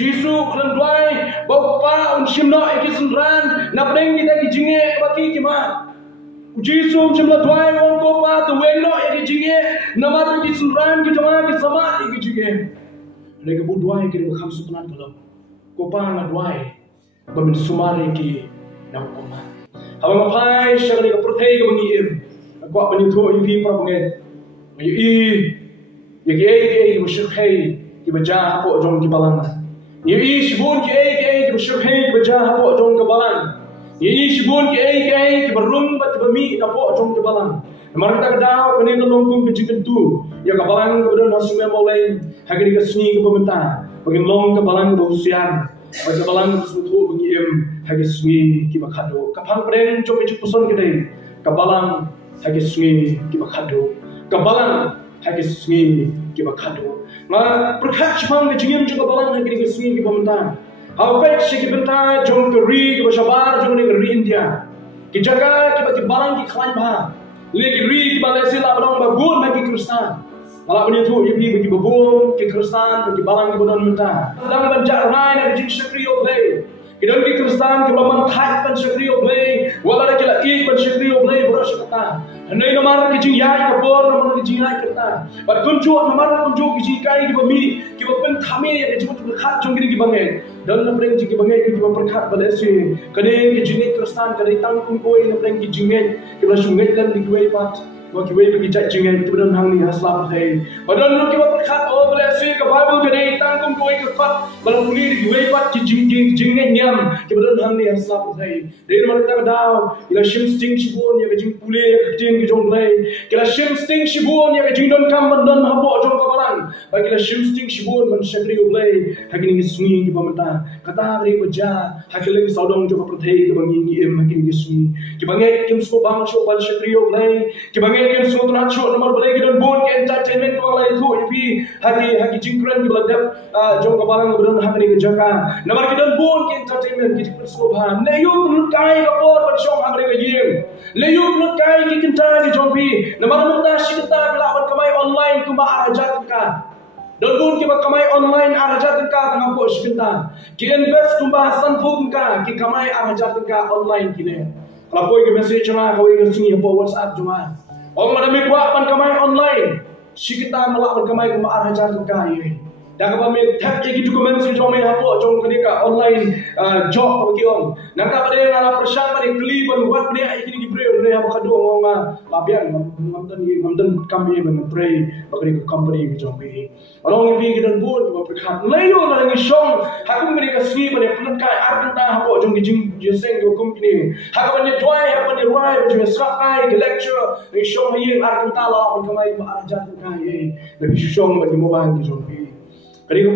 Jisu kelan duai bapa shimno ekisunran napdeng kita kijinge baki kima. Jisu shimno duai wongko pa tu weno ekijinge namar ekisunran kijama kisama ekijinge. Mereka berduai kita berkham sukunan kalau kopa ngaduai bamin sumari ki nak koma. Awang pai syakali kepertai ke bangiem. Aku penitho ipi prabanget. Yi ye bersyukai ki baca apa jong ki balang. Yi shibun ki bersyukai ki baca apa jong ki balang. Yi shibun ki berung bat bami apa jong ki balang. Marta kadau kini ngelongkung ke jikentu ya kabalang kemudian nasume mulai hagiri ke seni ke pemerintah bagi long kabalang ke usian bagi kabalang ke suatu bagi hagi seni ki bakado kapang pren coba puson kedai kabalang hagi seni ki bakado kabalang hagi seni ki bakado ma perkat cipang ke jingim juga kabalang hagiri ke seni ki pemerintah hawpek si ki bentar jom ke ri ke bashabar jom ni ke ri India ki jaga ki bagi balang ki klan bah lagi ri Malaysia lah belum bagun bagi Kristen. Kalau punya tu ibu bagi bagun ke Kristen bagi balang ke bodoh mentah. Sedang banjak rai nak jing syakri oblay. Kita bagi Kristen ke belum thai pan syakri oblay. Walau kita lagi pan syakri oblay beras kata. Hendak nomor ke jing yai ke bor nomor ke jing yai kata. Pada tunjuk nomor tunjuk ke jing kai ke bami ke pen kami yang jemput berkat jong kini ke bangen. Dan nampak jing ke bangen ke jemput berkat Malaysia. Kadang ke jing Kristen kadang tangkung koi nampak ke jing kita sungai dan di dua part, bagi dua pergi cak jengen kita berdua hang ni aslam hai. Padahal kita berkat oh Malaysia ke Bible kadang tangkung koi ke part, baru muli di dua part jengen nyam kita berdua hang ni aslam hai. Dari mana kita tahu, kita shim sting shibun ya kejing pule ya kejing kejong lai, kita shim sting shibun ya kejing don kam don habo jong kabaran, bagi kita shim sting shibun man syakri ulai, hakini sungi kita pemerintah, kata hari kerja, hakini saudong jong pertai kita bangi hakini sungi, kita bangi kim bang show bal syakriyo play kibangen ken sutra show nomor play kita bon ke entertainment ko lai thu ipi hagi jingkran ki baladap jong kabalang beron hakni ke jaka nomor kita bon ke entertainment ki persobha leyu nut kai ka por ban show hamre ke yim leyu nut kai ki kinta ki jompi nomor mutta shikta bilawan kamai online kumba arajat ka don bon ki kamai online arajat ka tang ko shikta ki invest kumba sanphum ka ki kamai arajat ka online ki ne kalau kau ingin message cuma kau ingin sunyi apa WhatsApp cuma. Orang mana mikwa pan kamai online, si kita melak pan kamai kuma arajar tukai. Dan kalau kami tap lagi dokumen si jom apa jom kenika online job bagi orang. Nanti pada yang ala persyang pada keli pan buat dia ini diberi oleh apa kedua orang mah labian mamdan kami menpray bagi company jom ini. Orang ini kita buat berkat. Lalu orang ini song hakum mereka sini pada penekai arta apa jom kijing jeseng hukum ini. Hakum pada dua hakum pada dua jom sakai ke lecture ini song ini arta lah orang kami arajar tukai. Tapi song bagi mobile jom ini. Kali ke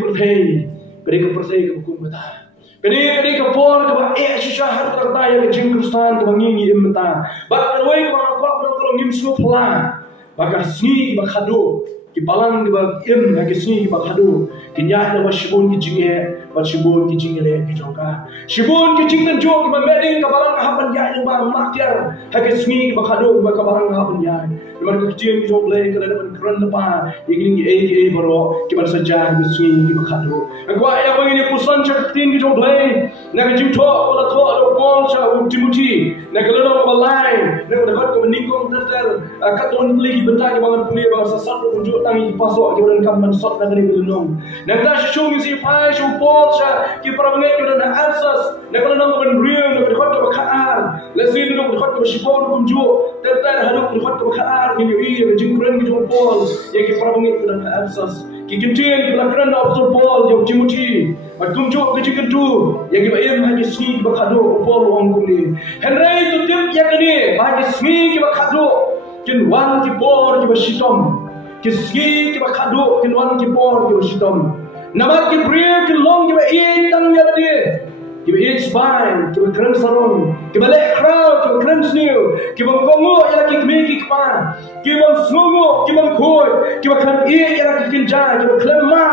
pertai ke hukum kata. Kali ke por ke syahar terta yang jing Kristen ke bangi imta. Bak roi ko kalau ngim su pla. Bak sni bak khadu. Ki balang ke bak im ke sni bak khadu. Ki nya na shibun ki jinge, bak shibun ki jingele ki jongka. Shibun ki jingten jo ke meding ke balang hapan ya yang bang makyar. Ha ke sni bak khadu bak balang hapan ya. Memang kecil ki jong play kalau dapat keren apa. Ingin ki baro ki bar saja ki sni ki bak khadu. Aku ya bang ini pusan certin ki jong play. Nak jing tho wala tho ado pon sa Timothy. Nak lelo balai. Nak dapat ke meningkong ter katon play ki bentar ki bangan play bang sasat unjuk tangi pasok ki dan kam man sot na dari belum. Nak dah shung si pai shung pon sa ki para bangai ki dan answers. Nak lelo ban real nak dapat ke bakar. Lasin nak dapat ke shibon unjuk ter haduk dapat ke bakar ni jing keren ki jong pon. Ya ki para bangai ki dan answers. Ki kintin ki lakran Apostle Paul yang Timothy. Tunjuk ke jing tu yang ki baim haji sni ki bakado Paul wong kuni. Henry tu tip yang ini haji sni ki bakado kin wan ki bor ki basitom. Ki sni ki bakado kin wan ki bor ki basitom. Nama ki pria ki long ki ba tang ya dia. Ki ba spine ki ba keren sarong ki ba lek crowd ki ba keren sniu ki ba kongo ya ki ki kpa ki ba snungo ki ba khoi ki ba keren ya ki kinja ki ba keren ma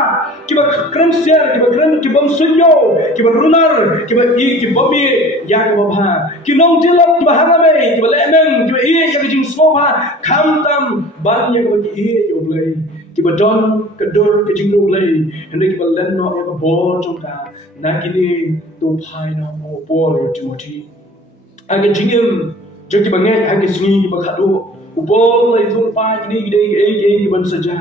ki ba keren ser ki ba keren ki ba sunyo ki ba runar ki ba ki ba mi ya ki ba bha ki nong tilok ki ba hangame ki ba lemeng ki ba ya ki jing soba kham tam ban ya ki ba ki yo blai kiba don kadur ke jingro lay hendak kiba lenno ya bol jongka nakini to phai no mo bol ya Timothy aga jingim joki bangai aga sungi kiba khadu bol lay thung pai ni gidei ban saja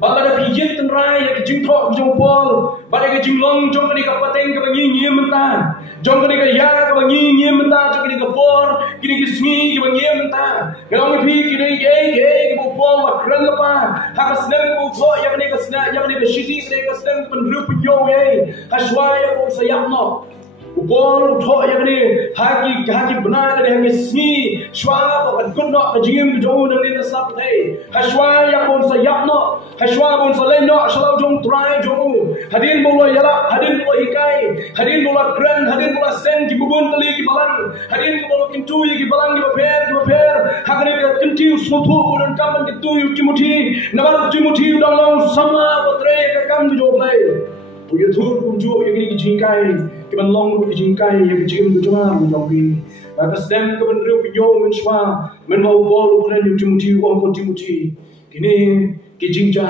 bala pijit tenrai ya jing tho jong bol bala jing long jong ni ka pateng ka bangi ngi menta jong ni ka ya ka bangi ngi menta jong ni ka por kini ki sungi ki bangi menta galong pi kini ge ki bol wa kran la pa ha ka sneng ko tho ya ni ka sna ya ni ka shiti ni ka sneng pen rup yo ye ha shwa ya ko sayap no bol tho ya ni haki benar ni haki sungi shwa ba kan kun no ka jing jong ni na sap thai ha shwa ya ko sayap no Hashwa bon salai no shalau jong trai jong hadin bola yala hadin bola ikai hadin bola kran hadin bola sen ki bubun tali ki balang hadin bola kintu ki balang ki baper hakane ka kintu smuthu buran kam ki tu Timothy nabar Timothy dang long sama botre ka kam jo play puye thur kunju yegi ki jingkai ki ban long ki jingkai yegi jing du jama jong bi maka sedem ka ban riu ki yo men shwa men mau bol buran Timothy wong ko Timothy kini kijingja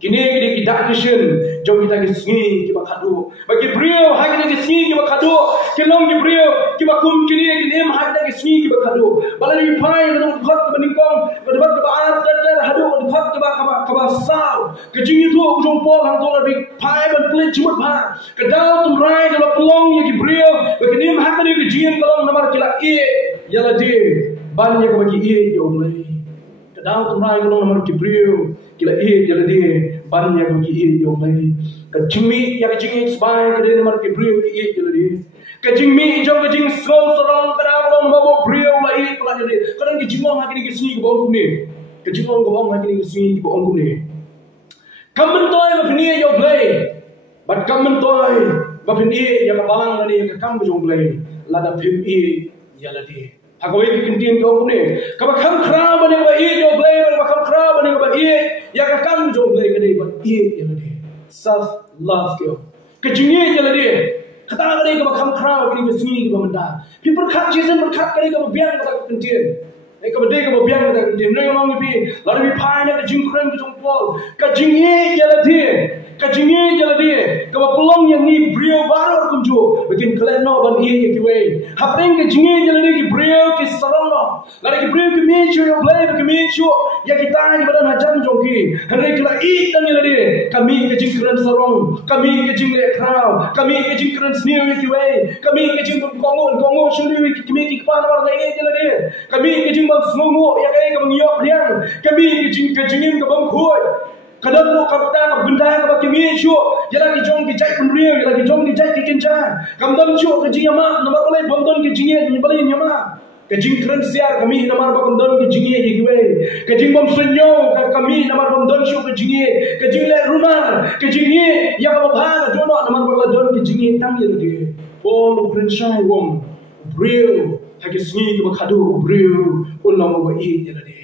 kini kita dakishin jom kita kesingi kita khadu bagi brio hak kita kesingi kita khadu kelong ki brio kita kum kini em hak kita kesingi kita khadu balani pai kita khot beningkong kita baat dar hadu khot kita saw kejing itu jom pol hang tola bi pai ban play cumut ba kedau tumrai kalau pelong ya ki brio bagi em hak kita kejing pelong nomor kila e yala de ban ya bagi e yo mulai kedau tumrai kalau nomor ki brio kila jala dia ban ya bagi yo mai ka jingmi ya ka jingi sbai ka dia mar ke brio ki jala dia ka jingmi jo ka jing so sorong ka long mo brio lai pala dia ka ki jingong ha ki sini ko bong ni ka jingong ko bong ha ki sini ko bong ni kamen toy ma phini yo play but kamen toy ma phini ya ka balang ni ka kam jo play la da phim jala dia Aku ini kintin kau ni, kau bakal kerap bani kau iyo play, kau bakal kerap bani kau iyo, ya kakang jo play kau ni, iyo jalan dia, self love kau, kejengih jalan dia, kata kau kau bakal kerap bani kau sini kau menda, people kat jason berkat kau biang kau kintin, kau berdek kau biang kau kintin, ni orang ni, lalu pai ni kejeng keren kejeng pol, kejengih jalan dia. Kajingi jala dia, kau pelong yang ni brio baru kunju, bikin kalian no ban iya ki way. Hapeng kajingi jala dia ki brio ki sarong no, lari ki brio ki mechu yang play ki mechu, ya kita ni badan hajan jongki. Henry kila dan jala dia, kami kajing keren sarong, kami kajing le crow, kami kajing keren sneer ki way, kami kajing kongo shuri ki kami ki pan war iya jala dia, kami kajing bang snongo ya kaya kau ngiyok liang, kami kajingin kau bang kuy. Kadang lu kata kau benda kau pakai meju, jalan kijong kijai penriu, jalan kijong kijai kikencan. Kamdam cu kejing yama, nama boleh bondon kejingnya, nyebelin yama. Kejing keren siar kami nama bondon kejingnya jiwe. Kejing bom senyo kami nama bondon cu kejingnya. Kejing le rumah kejingnya, ya kau bahag jono nama bondon kejingnya tang jadi dia. Bom keren syai wong, brio, hagi sini kau kadu brio, ulang kau jadi dia.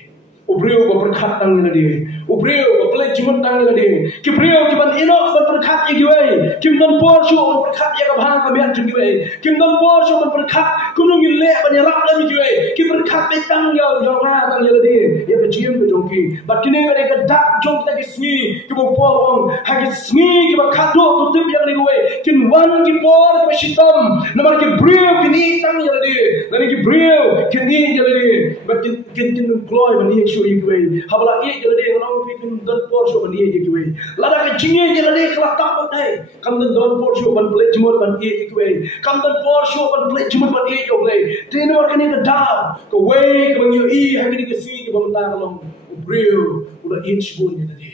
Ubrio berkat tang jadi. Ubrio berpelat cuma tang jadi. Kibrio kiban inok berkat ikiway. Kim dan porsho berkat ya kabah kami anjung ikiway. Kim dan porsho berkat kunung ilek banyalak lagi ikiway. Kim berkat betang jauh tang jadi. Ya bercium berjongki. Bakini mereka dak jong kita kisni. Kibu porong hagi sni kiba kado tutup yang ikiway. Kim wan kibor kiba shitam. Namar kibrio kini tang jadi. Lani kibrio kini jadi. Bakin kini gloy bani show ikiway. Habla ik jadi orang bikin don porsho bani ikiway. Lada kecingnya jadi kelak tak pakai. Kam don porsho ban play jumur ban ikiway. Kam don porsho ban play jumur ban ikiway. Tini nomor kini kedar. Kaway kebangiyo hagi ke sini ke pementang long. Brio ulah bun jadi.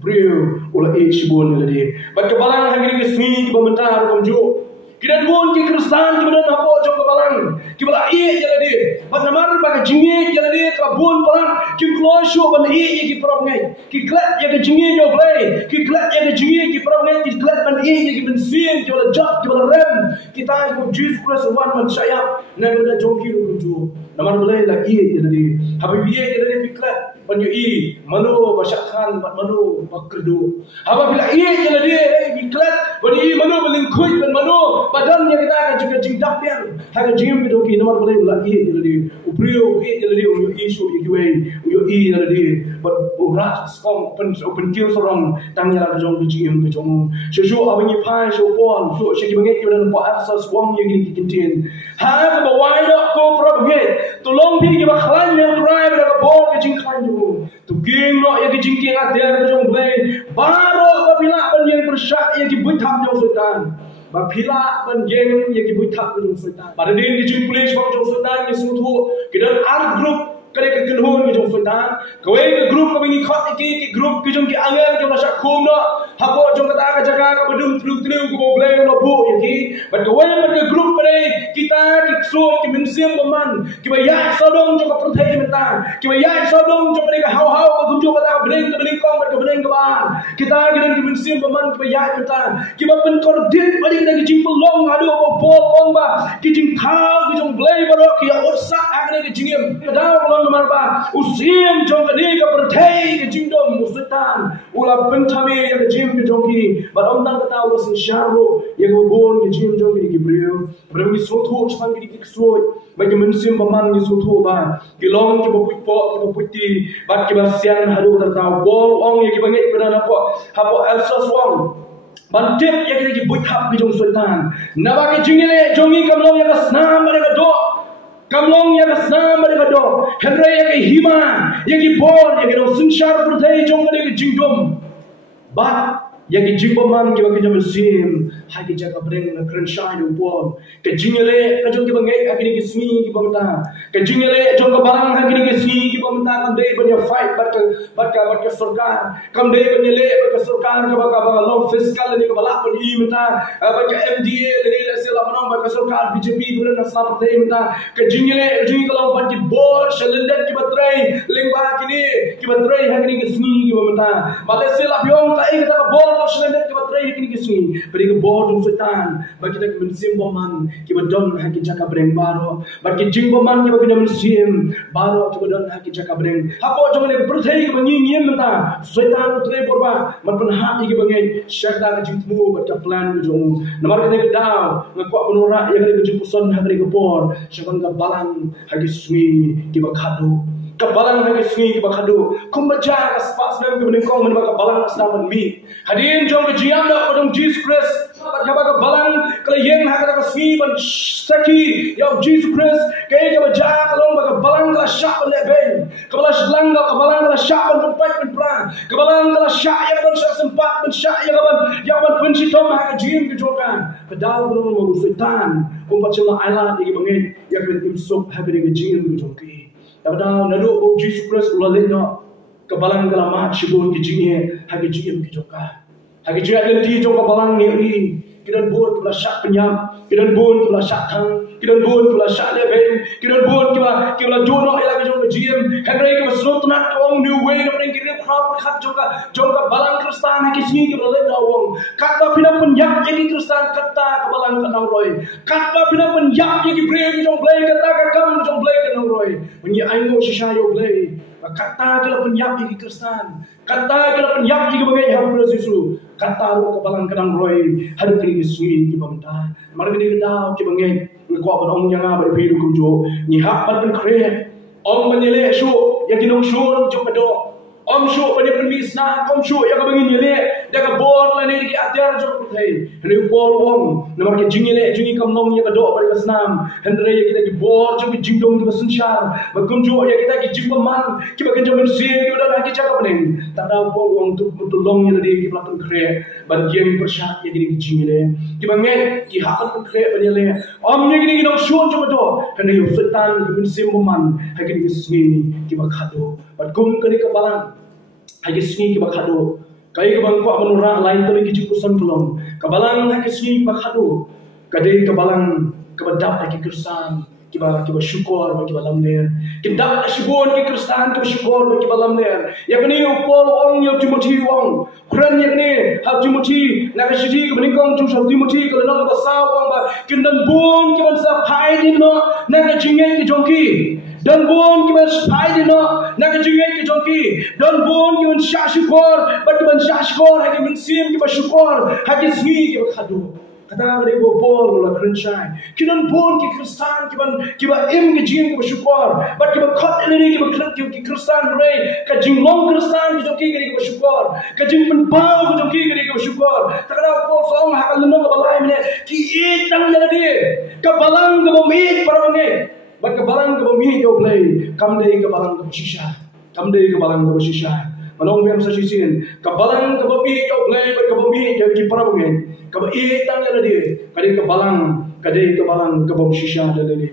Brio ulah bun jadi. Baca balang hagi ke sini ke pementang komjo. Kita duon ki Kristen kita napo jom kebalang. Kita jadi. Pada mar baga jingi jadi kabun palang. Kita klosho ban ki prop ngai. Kita klat ya ke jingi yo play. Kita klat ya ke jingi ki prop ngai. Kita klat ban ki bensin kita jat kita rem. Kita ko Jesus Christ wan man syayap. Na kita jongki ru kunju. Namar boleh la jadi. Habib jadi piklat. Banyu manu basyakhan manu bakerdu. Apa bila jadi piklat. Banyu manu belingku kuit ben manu badan yang kita akan juga jingdap yang haga jim ke doki nomor boleh lagi jadi uprio jadi uyo isu ikiwe uyo i jadi but uras kom open kill sorong tangnya la jong jim ke jong shu abang pai shu pon shu shi banget kita dan buat asas wang yang ini kintin ha ba wai do ko propagate tolong pi ke ba khlan yang drive da bor ke jing khlan ju tu ging no ya ke jing ke ada ke jong blai baro kapila ban yang bersyak ya ke buitham jong sultan Bapila ban geng yang dibuat ke jong sultan. Pada dia di jing police wang jong sultan ni suatu kita art group kare ke kenhun ke jong sultan. Kau ke group kau ini khot iki group ke jong ki angel jong rasa kum no. Hapo jong kata ka jaga ka bedum telu ko boleh no bu iki. But kau ke group pada kita ki so ki mensiam baman. Ki ba ya sodong jong ka perthai mentang. Ki ba ya sodong jong pada ka hau ka jong kata ka bening kong ka bening ka ban. Kita gidan ki mensiam baman ki ba ya mentang. Ki ba pen kordit kita kijing pelong adu bol ong ba kijing thau kijing blai barok ya ursa agne kijingem kadang pelong marba usim jong kadi ka perthai kijing dom sultan ula pentami ya kijing kijongki barom tang kata ulas syaro ya bon kijing jong ki brio brio ki sotho chpan ki kisoi bagi mensim paman ki sotho ba kilong ki boput po ki boputi bat ki basian hadu ta bol ong ya ki banget pedana po hapo elsos wong Bantip yang kita buat hak bijong sultan. Naba ke jingile jongi kamlong yang asnam mereka do. Kamlong yang asnam mereka do. Henry yang hima yang bor yang kita sunshar pertai jong mereka jingdom. But yang jingboman kita kita bersim. Hai kita jaga breng na krenshine upon. Ke jingile ke jong kita ngai akhirnya ke sini kita minta. Ke jingile jong ke barang akhirnya ke sini kita minta kan day banyak fight bat ke sarkar. Kam day banyak le bat ke sarkar ke baka long fiscal ni ke balak pun i minta. Bat ke MDA dari sila manong bat ke sarkar BJP guna nasab day minta. Ke jingile kalau bat ke bor shalendek ke batrai lengba kini ke batrai akhirnya ke sini kita minta. Malaysia lah biong kai kita ke bor shalendek ke batrai akhirnya ke sini. Beri ke bor jong sultan bagi kita mensim boman kita don haki jaka breng baro bagi jing boman kita kena mensim baro kita don haki jaka breng hapo jong le perthai ke bangi ngiem menta sultan utre borba man pen hak iki bangai syakda ke jingmu bagi plan jong nomor kene ke daw ngakwa penura yang ke jing puson hak ke bor syakon ke balang haki sui kita khadu kebalang haki sui kita khadu kumbaja ke spas nem ke beningkong men baka balang asnaman mi hadin jong ke jiam da odong Jesus Christ Jaba ka balang kala yeng ha ka swi ban saki ya Jesus Christ kay ka baja ka long ka balang kala syak ban ben ka balang ka balang kala syak ban pat ban pra ka balang kala syak ya ban syak sempat ban syak ya ban pensi tom ha ka jim ke jokan ka daw ban mo sultan kum pachela aila igi bangin ya ka tim sok ha ka jim ke joki ya daw nadu o Jesus Christ ulale no ka balang kala ma shibon ke jim ha ka jim ke jokan Hagi jia nanti jong kabalang ni kidan bon kula syak penyam kidan bon kula syak thang kidan bon kula syak leben kidan bon kula jono ila ke jong jiem kadai ke slot nat ong new way no ring kirip khrap khat jong ka balang kristan ki sini ke le dawong kata pina penyak jadi kristan kata kabalang kanang roy kata pina penyak jadi brave jong play kata ka kam jong play kanang roy menyi aingo shishayo play kata kala penyak jadi kristan kata kala penyak jadi bagai hamba Yesus kata ru kabalang kanang roy hadu kini sui ki pamta mar kini daw ki bangai ko ban ong nyanga bar piru kum jo ni hak ban kre ong menyele shu ya kinong shun jo kado om shu ban permisna om shu ya ka bangin nyele ya ka bor la ni ki atyar jo kuthai ni bor wong namar ke jingile jingi kam nom ya kado bar kasnam hendre ya kita ki bor jo ki jingdong ki sunshar ba kum jo ya kita ki jingpaman ki ba kenjo men sin ki ba ki jaka bening tak daw bor wong tu tulong ya di ki platun kre ban yang persyak ya gini jingile ki bangai ki hak kre banile om ni gini kinong shun jo kado kan yo sultan ki men simman ha gini ki smi ki ba khado ba kum kani ka balang hagi sini ki bakhado kai ka bangko menura lain tali ki jikusan belum kabalang hagi sini bakhado kadai kabalang kabadap hagi kirsan ki ba syukur ba ki ba lamler ki dap syukur ki kristan ki syukur ba ki ba lamler ya kani upol ong yo Timothy wong kran ya kani ha Timothy na ka shiti ki beningkong tu sa Timothy ka nang ba saw wong ba kindan bun ki ban sa phai din no na ka jingai ki jongki dan bon ki ban phai din no na ka jingai ki jongki dan bon ki ban sya syukur ba ki ban sya syukur ha ki min sim ki ba syukur ha ki smi ki ba khadu kata kali bopol la krenchai kinan bon ki kristan kiba im ki jing ki syukur bat kiba khot ini kiba kret ki kristan re ka jing long kristan ki joki ki syukur ka jing pen pau ki joki ki syukur takada ko song hakal no ka balai mene ki ik tang jala di ka balang ka bomit parange bat ka balang ka bomit yo play kam dei ka balang ka shisha kam dei ka balang ka shisha manong biam sa sisin ka balang ka bomit yo play bat ka bomit yo ki parange ka ba ik tang jala di kadi ka balang ka bom shisha dale ni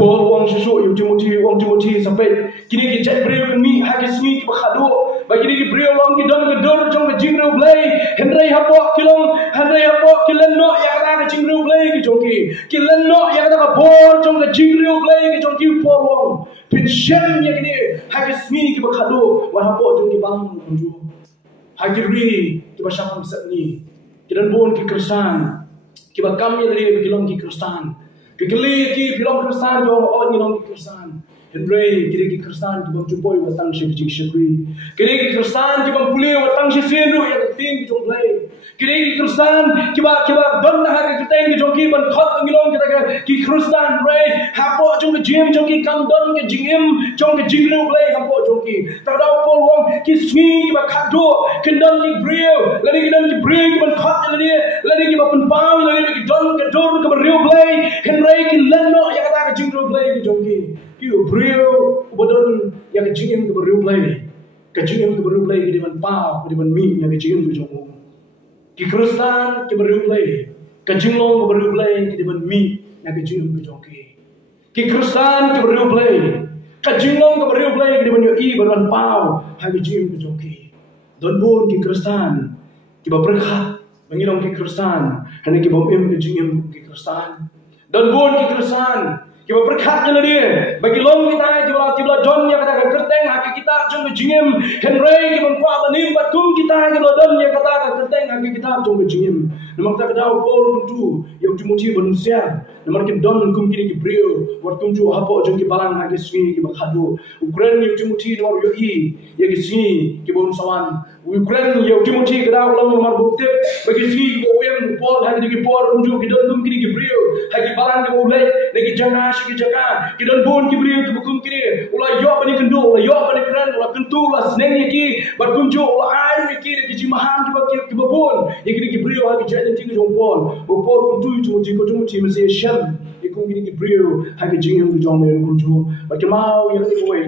Paul wang susu yung Timothy sampai kini ki chat beliau mi hakismi ki bakhado bagi ni ki beliau wang ki don ke dor jong ke jingro blai Henry hapo kilen no ya kata ke jingro blai ki jong ki len no ya kata ka bor jong ke jingro blai ki jong ki Paul wang pensyen ya kini hakismi ki bakhado wa hapo jong ki bang kunju hakiri ki basakam satni kidan bon ki kersan ki bakam ya le ki long ki kristan Kekeli ki film Kristan jo on nilong ki Kristan. Henry kiri ki Kristan ki bang jupoi watang shi ki shikri. Kiri ki Kristan ki bang puli watang shi senu ya ting ki jong play. Kiri ki Kristan ki ba don na ha ki teng ki jong ki ban khot nilong ki ki Kristan ray hapo jong ki jim jong ki kam don ki jingim jong ki jinglu play hapo jong ki. Tak dau pol wong ki swi ki ba khado kendon ki brio lani ki don ki brio ki ban khot lani ki ba pen pau lani ki don ki dor ki ba rio play Henry ki leno ya kata ka jingro play ki jong ki brio bodon ya ka jingim ki brio play ka jingim ki brio play ki di man pau di man mi ya ka jingim ki jong ki kristan ki brio play ka jinglong ki brio play ki di man mi ya ka jingim ki jong ki kristan ki brio play ka jinglong ki brio play ki di man yo i ban pau ha ka jingim ki jong don bon ki kristan ki ba berkhat mengilong ki kristan hanya ki bom ki jingim ki kristan dan bon ki kristan ki berkat jala dia bagi long kita kibla don ya kata kerteng hak kita jong jingim Henry ki ban kwa banim batum kita kibla don ya kata kerteng hak kita jong jingim nomor ta kada pol kuntu yang Timothy manusia nomor ki don kum kini ki brio wat kum ju hapo jong ki balang hak sini ki bakhadu Ukraine yang Timothy nomor yo i ya ki sini ki bon sawan Ukraine yang Timothy kada ulang nomor bukti bagi sini ko yang pol hak ki por kum ju ki don kum kini ki brio hak ki balang ki ulai lagi jangan ki jaga ki don bon ki brio ki bukum kini ulai yo bani kendo ulai yo bani kran ulai kentu ulai sneng ki bat kum ju ulai ai ki jimahan ki babon ya ki brio hak ki jadi ki jong pol kum tu Timothy masih syam ikum kini ki brio hak ki jingim ki jong mer kum ju bat mau ya ki boy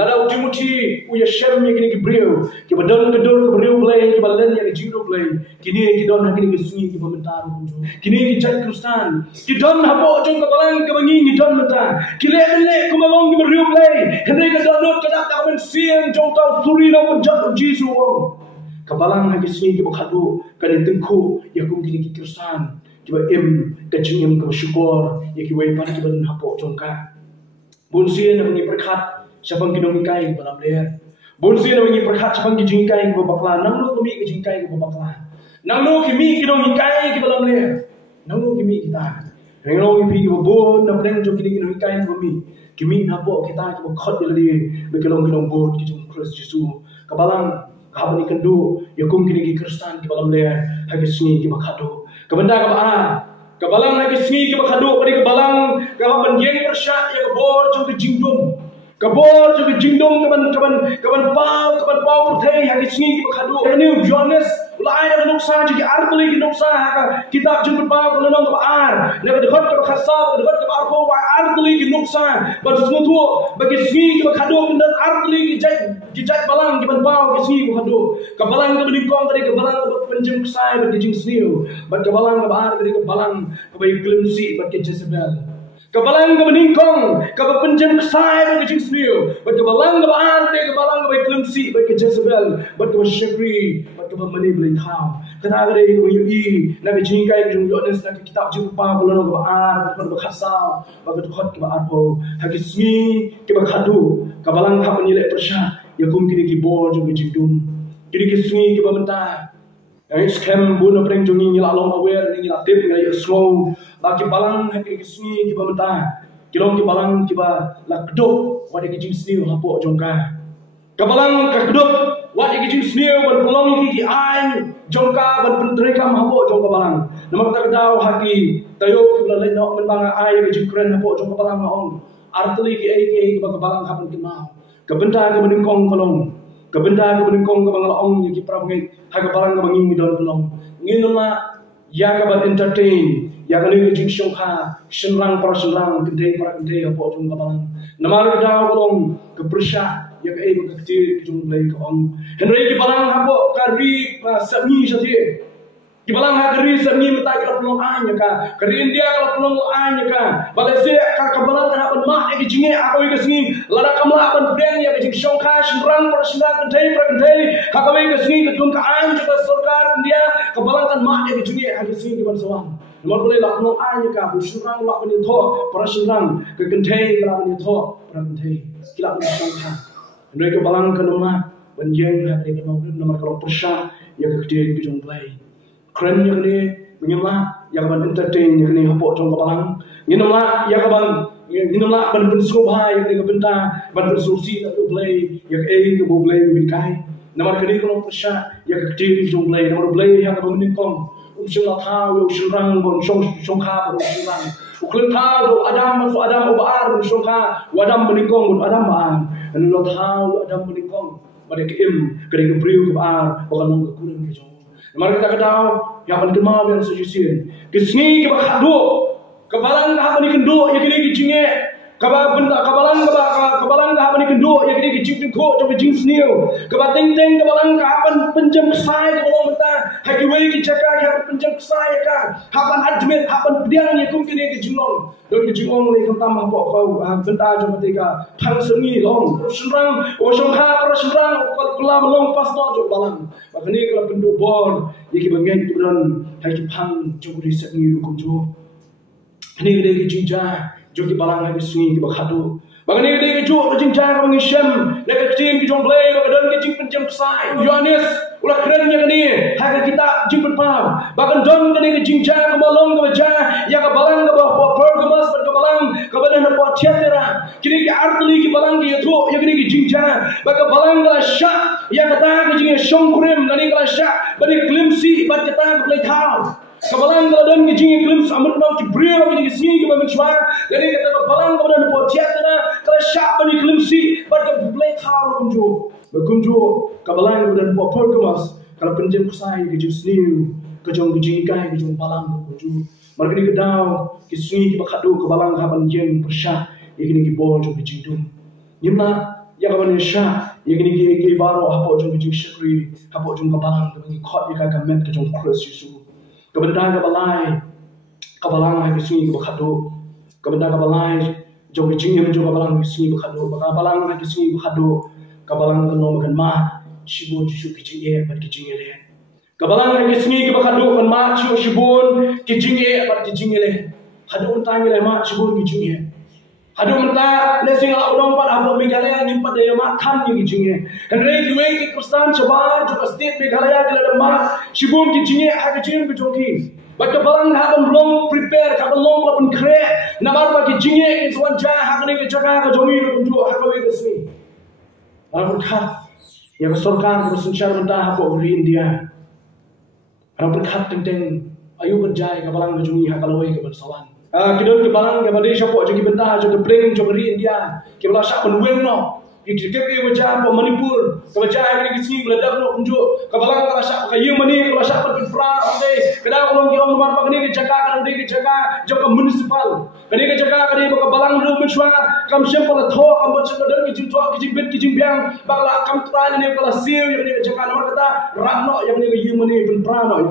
ladau Timothy u ya syam ya ki brio ki badon ke dor ke brio play ki balen ya ki jingro play kini ki don hak ki sunyi ki pementar kum ju kini ki jat kristan ki don hapo jong ke balang ke bangi ni don mata ki le ku mamong ki brio play henry ka don ka dak ta men siang jong tau suri na pun jat jisu wong kabalang hak sunyi ki bakhadu ka den tengku ya kum kini ki kristan ki ba em ka jingim ka syukur ya ki wai pan ki ban hapo jong ka bun sien na bangi berkat sabang ki dong kai balam leer bun sien na bangi berkat sabang ki jing kai ki bakla nang lo ki jing kai ki bakla nang lo ki mi ki dong kai ki balam leer nang lo ki mi kita Rengong ipi ki bon na preng jo kini kini kai ki mi na bo kita ki khot li be kelong bot ki jong Kristus Yesus kabalang kabani kendu yakum kini ki kristan ki balam le ha ki sini ki bakhado kabanda ka ba kabalang ha ki sini ki bakhado padi kabalang ka ban yeng persat ya bor jong ki jingdum kabor jo ki jingdum kaban pau puthe ha ki sini ki bakhado ni Johannes ulai na nuksa ji artli ki nuksa ha kitab jing pau ko nong ba ar na ka dekhot ka khasab dekhot ka arpo wa artli ki nuksa ba smutu bagi sini ki bakhado kendan artli ki jat balang ki ban pau ki sini ki bakhado kabalang ka bingkong tadi kabalang ka penjem ksai ba ki jing sniu ba kabalang ka ar tadi kabalang ka bai glimsi ba ki Jezebel kabalang ka beningkong ka penjem ksai ba ki jing sniu ba kabalang ka ar tadi kabalang ka bai glimsi ba ki Jezebel ba ka shakri ba ka mani blin how kana gare ko yi na ki jing kai jung yones na ki kitab jing pa ko lo ba ar ba khasau ba ka khot ki ba ar ho ha ki sni ki ba khadu kabalang ka penile persya yakum kini ki bor jung ki jingdum kini ki sni ki ba menta ai scam bu na preng jung ni la long aware ni la tip ngai slow ba ki balang ha ki sni ki ba menta kilong ki balang ki ba la kdo wa de ki jing sni ha po jong ka kabalang ka kdo Wat iki jing sniu ban pelong iki ki ain jongka ban pentrei kam habo jongka balang. Nama kata kedau haki tayo kula lain no men banga ai ke jing kren habo jongka balang ong. Artli ki ai ke ba balang kapan kenal. Kebenta ke beningkong kolong. Kebenta ke beningkong ke bangala ong ki prabengai ha ke balang ke banging midon kolong. Nginoma ya ka ban entertain ya ka ni jing shongka shenrang para shenrang kendai para kendai habo jongka balang. Nama kedau kolong ke persya ya ka ai ke kecil jong play ke ong. Henry ki balang habo kari sami satie. Ki balang ha kari sami mata ka pelong anya ka. Kari India ka pelong anya ka. Balese ka balang ha ban mak ki jinge ako ke singi lada kamla ban breng ya ke jing shongka shenrang para shenrang kendai para kendai ha ka ke singi ke tung ka anya ka sarkar India ka balang kan mak ki jinge ha ke singi ban sawang. Nomor boleh la pelong anya ka bu shenrang la ban tho para shenrang ke kendai la ban tho para kendai kila ban shongka. Henry ke balang ka nama banjeng hari ke nomor kalau persya ya ke dia ke jong play. Keren yang ni menyela yang ban entertain yang ni hapok jong kabalang. Nginamla ya kaban nginamla ban bersuha yang ni kebenta ban bersusi nak play yang ke bo play bikai. Nomor kini kalau persya ya ke dia ke jong play. Nomor play yang kaban ningkong umsila tahu yang shenrang bon shongka bon shenrang. Uklen tahu Adam masuk Adam obar bon shongka wadam meningkong bon Adam baan. Anu lo tahu Adam meningkong pada keim kering kepriu kebar bukan long kekuran ke jong. Mari kita kedau yang pan kemau yang sujudin. Kesni ke bakhadu. Kebalang ka bani kendo ya kini kijinge. Kaba benda kebalang ka bani kendo ya kini kijing ko to kijing sniu. Kaba ting ting kebalang ka ban penjam sai ke bolong mata. Haki wei ki jaka ka penjam sai ka. Hapan admit hapan pediang ya kum kini kijingong. Dan kijingong ni kam tambah bok kau benda jo ketika phang sengi long. Shenrang o shongkha pro shenrang kula melong pas no jo balang. Makani kala bendu bor yaki bangen turan haki phang jo riset ni rukum jo. Ini gede ki jinja jo ki balang haki sungi ki bakhadu. Makani gede ki jo jinja ka bangi shem na ka tin ki jong play ka dan ki jing penjam sai. Yohanes ulah keren nya kani haki kita jing penpam. Bahkan don kani ki jinja ka balong ka baja ya ka balang ka Pergamus ka balang ka badan na Tiatira. Kini ki artli ki balang ki yatho ya kini ki jinja baka balang ka sha ya kata ki jing shongkurim nani ka sha bani glimpsi bat kita ka play town. Kabalang kalau dan kijing glimpse amat mau kibriya bagi kisini kita mencuba. Jadi kata kabalang kalau dan Tiatira kalau sha bani glimpsi bat ka play town kunjo kabalang dan Pergamus kalau penjem kusai ke sniu ke jong kai ke jong balang kunjo. Marga ni kedau kisini ki bakhadu kabalang haban jen persya yakini ki bo jong kijing Yimna ya kaban sha yakini ki baro hapo jong kijing shakri hapo jong kabalang ke khot ya ka met ke jong cross Yesu. Kebenda kabalang hai kisini ki bakhadu. Kebenda kabalai jong kijing jong kabalang kisini bakhadu. Kabalang hai kisini bakhadu. Kabalang kan nom kan ma shibo Yesu kijing bat kijing le. Kabalang hai kisini ki bakhadu kan ma shibon kijing bat kijing le. Hadu untang le ma shibon kijing Hadu menta lesing ala udong pat abo Meghalaya nimpat daya makan ni kijing Henry ki wei ki Kristen chabar jo state Meghalaya ki la ma shibon kijing ha kijing ki joki. But kabalang haban long prepare kaban long lapan kre namar ba kijing is one ja ha ni ki jaga ka jomi ko jo ha ko wei kesni. Alam khat ya sarkar ko sunshar menta ha ko India. Alam khat teng ayu berjaya kabalang ka jomi ha kaloi ka bersawan. Kita ke balang ke Malaysia pok jadi benda jadi plane jadi India kita belah syak penwen no kita ke wajah po Manipur ke wajah ini kisini meledak no unjuk ke balang ke syak ke yang mani ke syak ke pra ande kada ulong ki ong mar pakni ke jaga kan ke jaga jaka municipal kani ke jaga kani ke balang ru menchwa kam syem pala tho kam bachan dan ki jing tho ki jing bet ki jing biang bakla kam tra ne pala siu yang ni ke jaga nomor kata rano yang ni ke yang mani ben pra no ya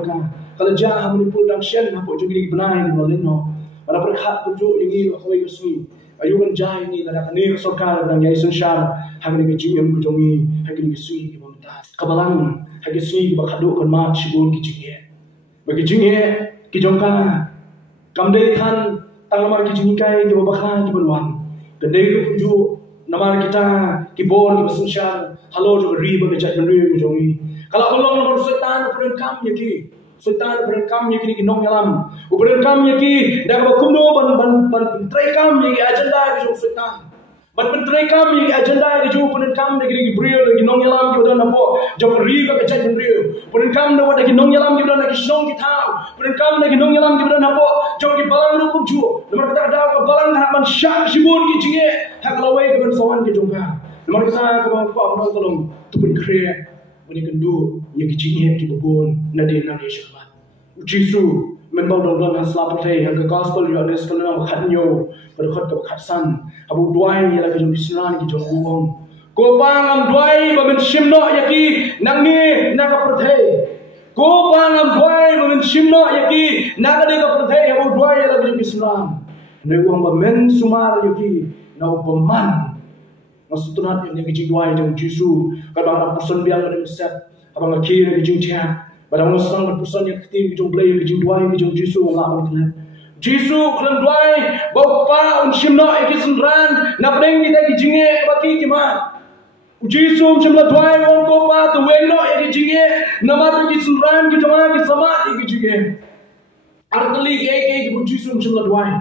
kalau jah Manipur dang syen hapo jadi benai ni no Para berkat kunjuk ini kawai kesini. Ayuhan jai ini kada kani sarkar dan yai sunshar hagni ke jingem kujongi hagni ke sui ke bamta. Kabalang hagni sui bakhadu kan ma shibun ki jingye. Bagi jingye ki jongka kamdei kan tanglamar ki jingkai ke babakha ki banwan. Kedai kunjuk namar kita ki bor ki sunshar halo jo ri ba jat ri kujongi. Kalau belum nomor setan pun kam yaki Sultan berkam yaki ki nong yalam. Berkam yaki dah bakumno ban trekam yaki agenda ki sultan. But menteri kami agenda ke jauh pun kami lagi beriau lagi nong yalam kita dah nampak jauh riba ke cai beriau pun kami dah lagi nong yalam kita lagi senong kita pun kami lagi nong yalam kita dah nampak jauh di balang lu pun jauh nomor kita dah ke balang harapan syak sibun ke jinge hak lawai ke bensawan ke jumpa nomor kita ke bawah apa tolong tu pun kere bani kendu yang ke jinge ke babon nadi nadi syakmat Jisu membau dong hasla pertai yang ke gospel yang ada sekolah khatnyo berkhat ke khatsan abu duai yang lagi jom bisnan ki jom uang ko pangam duai ba men simno yaki nangi naga pertai ko pangam duai ba men simno yaki naga de ka pertai abu duai yang lagi jom bisnan ne uang ba men sumar yaki na upaman maksudna yang ki duai jom Jisu kadang person biang ada set abang akhir ki jom tia Badang sang berpusan yang keting jom play jom duai jom Jisu Allah Allah Jisu kelam duai bau pa simno ikisenran napdeng kita ki jinge baki kima Jisu simla duai wong ko pa tu weno iki jinge namar ikisenran ki jama ki sama iki jinge artli ke Jisu simla duai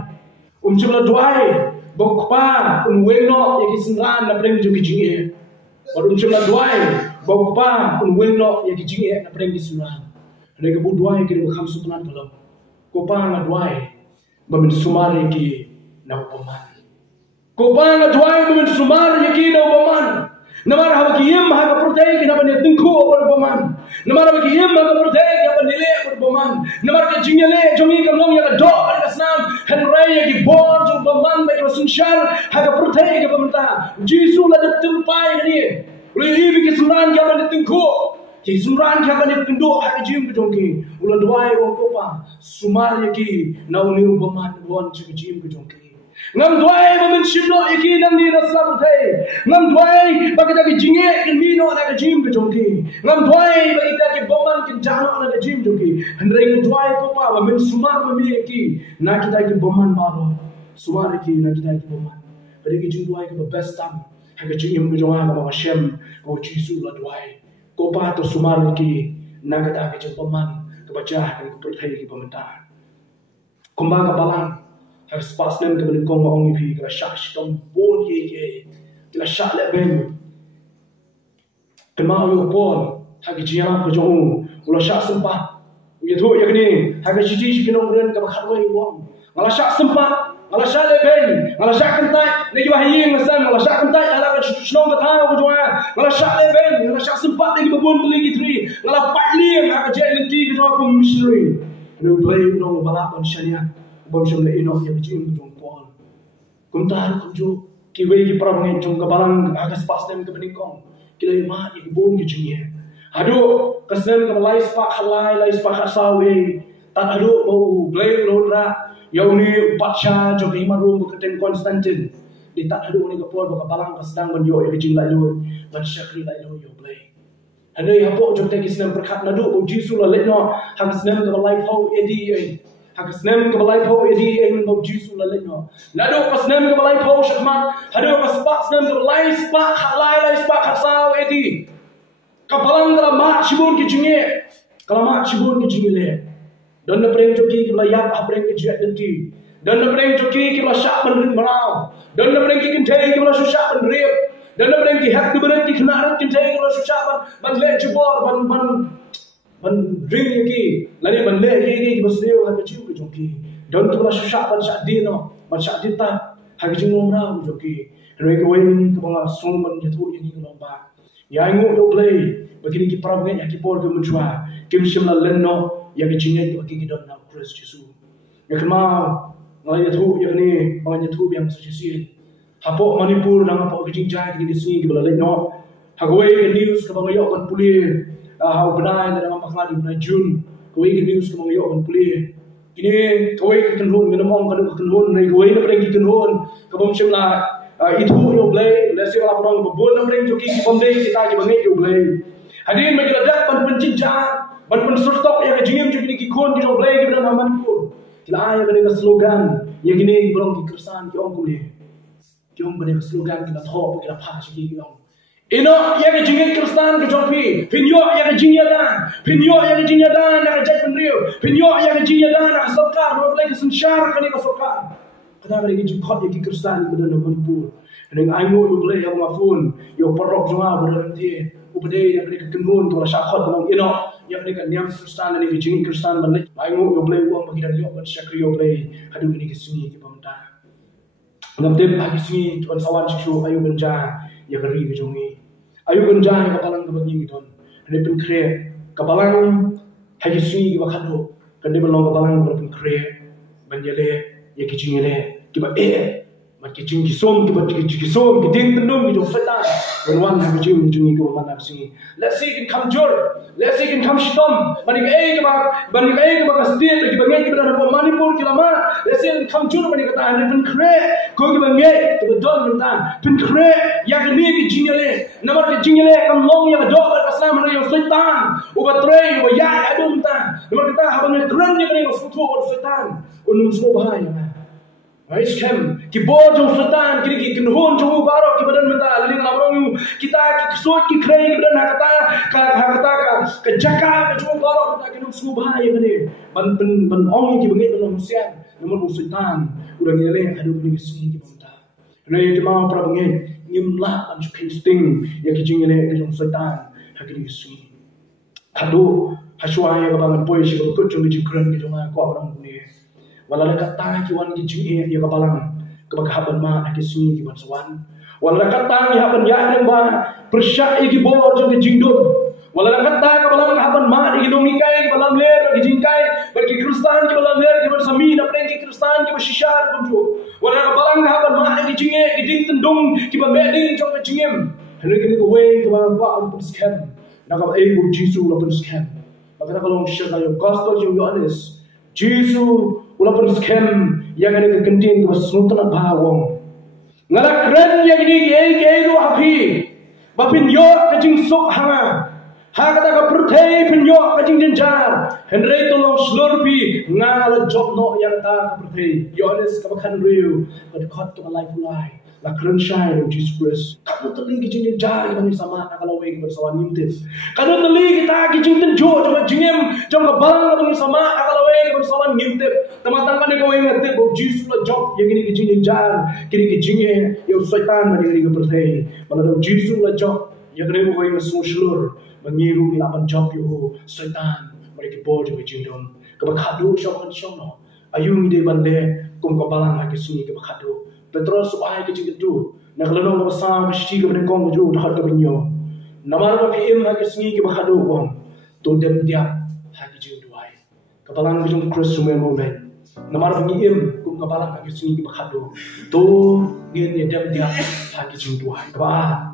simla duai bau pa weno ikisenran napdeng ki jinge baru simla duai bau pa weno iki jinge napdeng ki senran rega bu duai ki kham sutunan kalau ko pa na duai bamin sumari ki na upaman ko pa na duai bamin sumari ki na upaman namar ha ki yem ha ka protai ki na ban tinku upaman namar ha ki yem ha ka protai ki ban nile upaman namar ka jingale jomi ka long ya ka do ka snam han rai ki bor jo upaman ba ki sunshar ha ka protai ki bamta Jisu la de tumpai ni ri bi ki sunan ka ban tinku Kisuran kaya ni penduk hak jim kejongki ulah duai wong kopa sumar yaki nauni ubaman won jim kejongki ngam duai bamin simlo yaki nang ni rasla thai ngam duai bagi ta ki jinge kin mino na jim kejongki ngam duai bagi ta ki baman kin jano na jim kejongki handrai duai kopa bamin sumar mami yaki na kita ki baman baro sumar yaki na kita ki baman bagi ki jing duai ki best time hak jim kejonga ba shem ko Jisu la duai Kopa atau sumar ki nagata ki paman kebaca dan perthai ki pementa kumbang kapalang harus pasnem ke belengkong maong ifi kala syak sitom bon ye kala syak le ben kemau yo pon hagi jiang ko jong ulo syak sempat ye thu ye ni hagi jiji kinong ren ka khatwai wong ngala syak sempat ngala syak le ben ngala syak kentai ne ji wahi ngasan ngala syak kentai ala ka shlom batha ko jong ngala syak le ben ngala syak sempat lagi babon lagi tri ngala patlim aka jelen ti ko ko missionary no play no balak on shania bom shom le ino ye jim jong pon kuntar ko jo ki wei ki prab ngai jong ka balang aka spas dem ke beningkong kila ma ik bom ki jing ye ado kasnem ka lai spa khalai lai spa khasawe tat ado bo play lo ra Yauni baca jogi marum berketen Konstantin di tak ada ni kapol baka balang kasdang banyo ya jing lalu ban syakri lalu yo play ane hapo jokte kisnem perkat nadu o Jisu la letno hagisnem ka life how edi hagisnem ka life how edi en bo Jisu la letno nadu kasnem ka life how shakman hadu kaspak snem ka life spak halai spak hasau edi ka balang la ma chibun ki jinge kala ma chibun ki jinge le dan napreng joki ki layap apreng ki jet denti dan napreng joki ki syak benrin marau dan napreng ki kintei ki susyak benrip dan napreng ki hak ki beret ki knarat kintei ki susyak ban le jebor ban ring ki lani ban le ki baseu ha ki ki joki dan tu susyak ban syak dino ban syak dita ha ki jingom rau joki roi ki wen ki banga song ban jatu ini ki lomba ya ngo yo play begini ki prab ngai ki por ki munchwa kim shimla lenno yang kecilnya itu bagi kita nak Kristus Yesus. Yang kemau, ngalai jatuh yang ni, ngalai jatuh yang sesuai. Hapok Manipur, nang hapok kecil jaya di sini kita boleh no. Hagoi ke news ke bangayok kan pulih. Hau benai dalam makna di bulan Jun. Koi ke news ke bangayok kan pulih. Ini koi ke kenhun, minamong kadu ke kenhun. Koi ke pergi kenhun. Kabam simla itu yo boleh. Lesi kalau orang berbun namreng joki ki pembeli kita je bangai yo boleh. Hadirin bagi ledak pan pencinta. Ban pensurtok yang jingim juga ki kon ki play ki dalam Manipur. Kila aya bani slogan yang gini belum ki kersan ki ong kumle. Ki ong bani slogan kita thop ki la pha ki ong. Ino yang jingim kersan ki jopi, pinyo yang jingya dan, pinyo yang jingya dan nak jai penriu, pinyo yang jingya dan nak sokar, mau play ki sunshar kali ka sokar. Kata bani ki jingkot ki kersan ki dalam Manipur. Ring aingo yo play yo ngafun yo porok jonga berhenti ubade yang mereka kenun tu rasa khot bang ino yang mereka niam Kristen ni kijing Kristen balik aingo yo play uang bagi dan yo ban syakri yo play hadu ni kesini ke pamta ngam dem bagi sini tuan sawan sisu ayu benja ya gari ke jongi ayu benja ya kapalang ke bagi ton ne pen kre kapalang hagi sini ke bakado kan de belong kapalang ke pen kre banjale ya kijing ele kiba mat kijing kisom kiba kisom kiding tendum kido feta wan ha kijing jungi ko mana sini let's see can come jur let's see can come shitom bani ke ba kasdien ki bangai ki bana manipur ki lama let's see can come jur bani kata ane pen kre ko ki bangai to don banta pen kre ya ke ni ki jingale namar ki jingale kam long ya do ba kasam na yo setan ubatre yo ya adum ta namar kita ha bangai kren ni ko futu ko setan unum so bahaya Ais kem ki bojong setan kiri ki kenhon jong baro ki badan menta ling labrong kita ki kesot ki krei ki badan hakata ka jaka ka jong baro kita ki nung subha ya bani ban ong ki bangit ban musian nomor setan udah ngele adu ni ki banta ne ki ma pra bangit ngimla an chukin sting ya ki jingele ki jong setan hakiri ki sui adu haswa ya ka ban poi shi ko jong ki kren ki jong ko orang ni wala kata ki wan ki jinge ya kapalang kabaghaban ma ki sui ki bansawan wala kata ki haban ya ba persya ki bo jo ki jingdon wala kata kapalang haban ma ki dong kai ki balam le ki jingkai bagi Kristen ki balam le ki bersami na preng ki Kristen ki bersishar kumjo wala kapalang haban ma ki jinge ki ding tendung ki ba meding jo ki jingem hele ki ko we ki ba ba on scam na ka e bu jisu la pun scam maka kalau share yo gospel yo honest jisu ulapun scam yang ada kekenting ke sultan bawang ngalak keren yang ini ke lu hapi bapin yo kajing sok hanga ha kata ka perthai pin yo kajing denjar henry tolong slurpi ngala job no yang ta perthai yo nes ka bakhan riu but khot to life life la keren shai Jesus Christ kamu teli kajing denjar kami sama kalau we bersawan nimtis kamu teli kita kajing tenjo coba jingem coba bang kami sama kalau we bersawan nimtis teman-teman ni kau ingat tu Jesus la job yang ini kijing jar kini kijingnya yang setan mari kini kepercaya malah Jesus la job yang kini kau ingat social mengiru ni lapan job yo setan mari kibor jo kijing dom kebakado syok no ayung de bande kum kabalang lagi sunyi kebakado Petros supaya kijing itu nak lelong besar mesti ke kong jo dah ke binyo namar ba pm lagi sunyi kebakado kong to dem dia ha kijing duai kabalang kijing cross moment namar bagi kum kabalang lagi sunyi ki bakhado to ngin ye dem dia ha ki jing tuai ba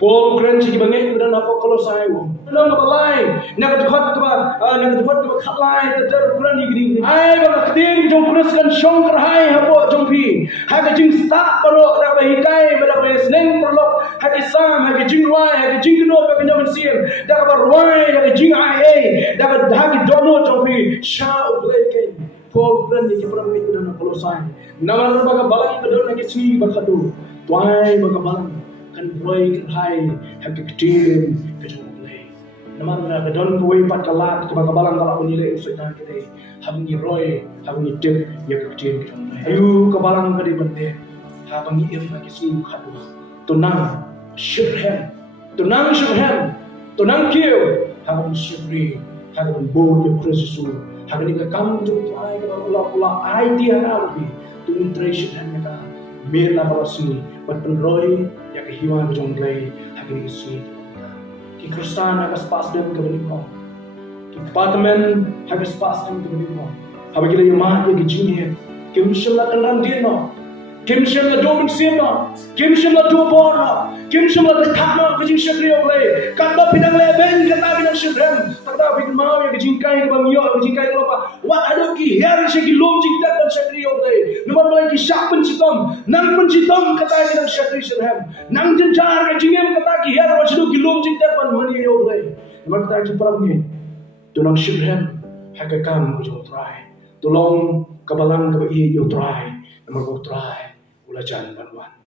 Paul Granchi ki bangai kemudian apa kalau saya belum kabalai nak dekat ke khalai ter Quran ni gini ai ba khatir jong Quran kan shong kerhai hapo jong pi ha ka jing sta paro da ba hikai ba da ba sneng perlo ha ki sam ha ki jing wai ha ki jing no ba nyam siem da ba wai da ki jing ai da ba ha ki dono jong pi sha blake Paul Granchi ni ki perang itu dan kalau saya namar ba ka balang ba don ki sui ba khadu tuai ba ka balang kan boy kan hai hakik tin ke jumle namar na ke don boy pat kalat ke balang kala unile setan kete hamni roy hamni tek ya ke tin ke jumle ayu ke balang ke di bende ha bangi em ma ke sin khadu tunang tunang kiu ha ban shibri ha ban bo ye kristu ha ni ka kam ju ai ke ula idea na bi tu intration han ka mela bawasni pat roy hiwan jong play hakini sui ki Kristen akas pas dem ke beniko ki department hagas pas dem ke beniko habagi le ma ye ki jinge kim shimla kanran dino kim shimla do min sima kim shimla do bora kim shimla de khana ki jing shakri play kan ba pinang le ben kata binang shirem takda bin ma ye ki jing kai bang yo ki jing kai lo pa wa adu ki her she ki lom jing tak ban shakri play number play ki shak pen chitom nang pen chitom kata binang shakri shirem nang jenjar ke jingem kata ki her wa shdu ki lom jing tak ban mani yo play number kata ki parab ni to nang shirem hakakam ko jo try tolong kabalang ka yo try number ko try ula jan banwan